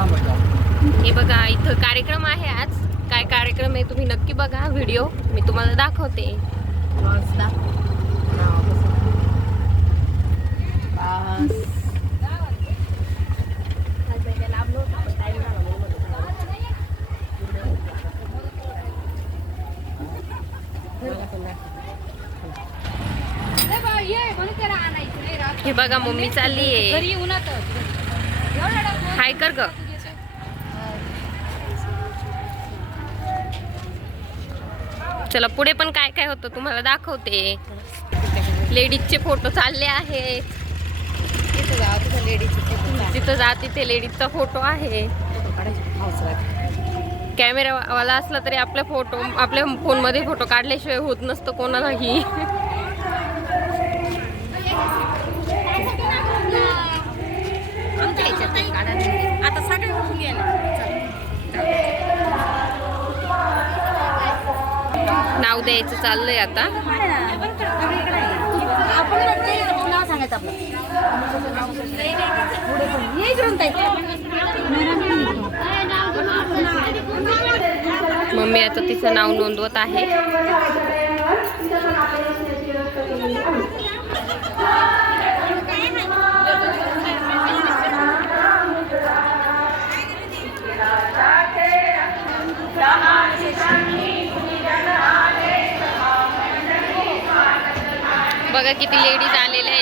हे बघा इथं कार्यक्रम आहे आज. काय कार्यक्रम आहे तुम्ही नक्की बघा व्हिडिओ, मी तुम्हाला दाखवते. हे बघा मम्मी चालली आहे. हाय कर ग. चला पुढे पण काय काय होतं तुम्हाला दाखवते. लेडीजचे फोटो चालले आहेत. तिथं जा, तिथे लेडीजचा फोटो आहे. कॅमेरावाला असला तरी आपल्या फोनमध्ये फोटो काढल्याशिवाय होत नसतं कोणालाही. आता सगळे नाव द्यायचं चाललंय आता. मम्मी आता तिचं नाव नोंदवत आहे. बघा किती लेडीज आलेल्या